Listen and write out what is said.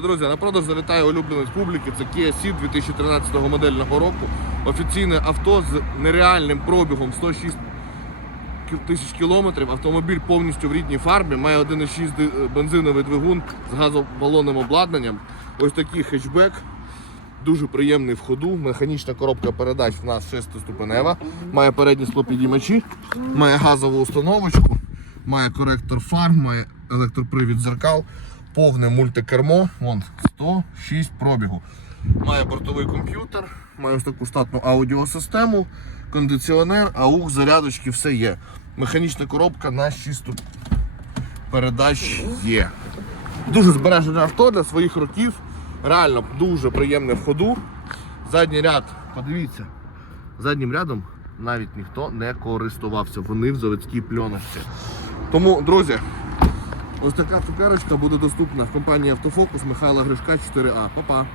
Друзі, на продаж залітає улюбленець публіки. Це Kia Ceed 2013 модельного року. Офіційне авто з нереальним пробігом 106 тисяч кілометрів. Автомобіль повністю в рідній фарбі, має 1,6 бензиновий двигун з газобалонним обладнанням. Ось такий хетчбек. Дуже приємний в ходу. Механічна коробка передач в нас 6-ступенева. Має передні склопідіймачі, має газову установочку, має коректор фар, має електропривід зеркал, повне мультикермо. Вон 106 пробігу. Має бортовий комп'ютер, має ось таку штатну аудіосистему, кондиціонер, аух, зарядочки, все є. Механічна коробка на 6 передач є. Дуже збережене авто для своїх років. Реально дуже приємне в ходу. Задній ряд, подивіться, заднім рядом навіть ніхто не користувався. Вони в заводській пленочці. Тому, друзі, ось така цукерочка буде доступна в компанії Автофокус Михайла Гришка 4А. Па-па!